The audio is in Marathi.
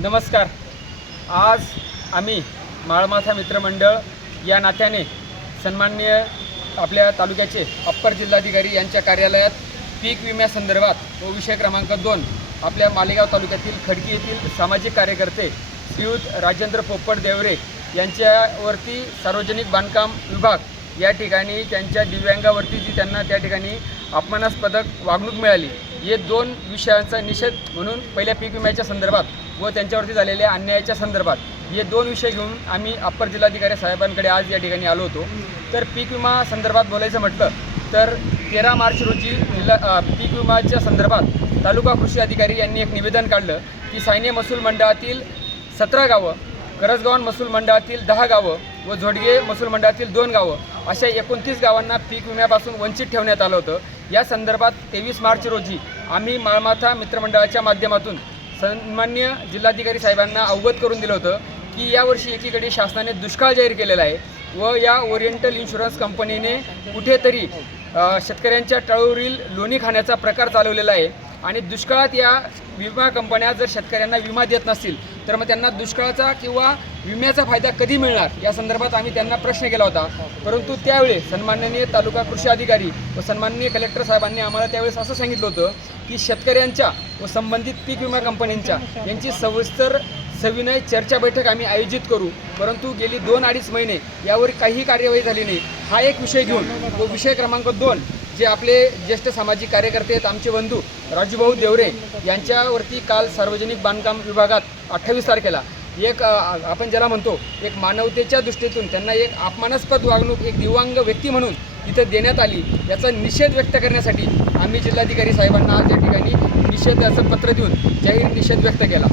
नमस्कार. आज आम्ही माळमाथा मित्रमंडळ या नात्याने सन्माननीय आपल्या तालुक्याचे अप्पर जिल्हाधिकारी यांच्या कार्यालयात पीक विम्यासंदर्भात व विषय क्रमांक 2 आपल्या मालेगाव तालुक्यातील खडकी येथील सामाजिक कार्यकर्ते श्रीयुत राजेंद्र पोपट देवरे यांच्यावरती सार्वजनिक बांधकाम विभाग या ठिकाणी त्यांच्या दिव्यांगावरती जी त्यांना त्या ठिकाणी अपमानास्पद वागणूक मिळाली, हे 2 विषयांचा निषेध म्हणून पहिल्या पीक विम्याच्या संदर्भात व त्यांच्यावरती झालेल्या अन्यायाच्या संदर्भात हे 2 विषय घेऊन आम्ही अप्पर जिल्हाधिकारी साहेबांकडे आज या ठिकाणी आलो होतो. तर पीक विमा संदर्भात बोलायचं म्हटलं तर 13 मार्च रोजी पीक विम्याच्या संदर्भात तालुका कृषी अधिकारी यांनी एक निवेदन काढलं की सायने महसूल मंडळातील 17 गावं, करजगावन महसूल मंडळातील 10 गावं व झोडगे महसूल मंडळातील 2 गावं अशा 29 गावांना पीक विम्यापासून वंचित ठेवण्यात आलं होतं. या संदर्भात 23 मार्च रोजी आम्ही माळमाथा मित्रमंडळाच्या माध्यमातून सन्माननीय जिल्हाधिकारी साहेबांना अवगत करून दिलं होतं की यावर्षी एकीकडे शासनाने दुष्काळ जाहीर केलेला आहे व या ओरिएंटल इन्शुरन्स कंपनीने कुठेतरी शेतकऱ्यांच्या टाळूवरील लोणी खाण्याचा प्रकार चालवलेला आहे आणि दुष्काळात या विमा कंपन्या जर शेतकऱ्यांना विमा देत नसतील तर मग त्यांना दुष्काळाचा किंवा विम्याचा फायदा कधी मिळणार या संदर्भात आम्ही त्यांना प्रश्न केला होता. परंतु त्यावेळी सन्माननीय तालुका कृषी अधिकारी व सन्माननीय कलेक्टर साहेबांनी आम्हाला त्यावेळेस असं सांगितलं होतं की शेतकऱ्यांच्या व संबंधित पीक विमा कंपन्यांच्या यांची सविस्तर सविनय चर्चा बैठक आम्ही आयोजित करू. परंतु गेली 2-2.5 महिने यावर काही कार्यवाही झाली नाही. हा एक विषय घेऊन व विषय क्रमांक 2 जे आपले ज्येष्ठ सामाजिक कार्यकर्ते आहेत आमचे बंधू राजूभाऊ देवरे यांच्यावरती काल सार्वजनिक बांधकाम विभागात 28 तारखेला एक आपण ज्याला म्हणतो एक मानवतेच्या दृष्टीतून त्यांना एक अपमानास्पद वागणूक एक दिव्यांग व्यक्ती म्हणून तिथं देण्यात आली, याचा निषेध व्यक्त करण्यासाठी आम्ही जिल्हाधिकारी साहेबांना आज या ठिकाणी निषेधाचं पत्र देऊन जाहीर निषेध व्यक्त केला.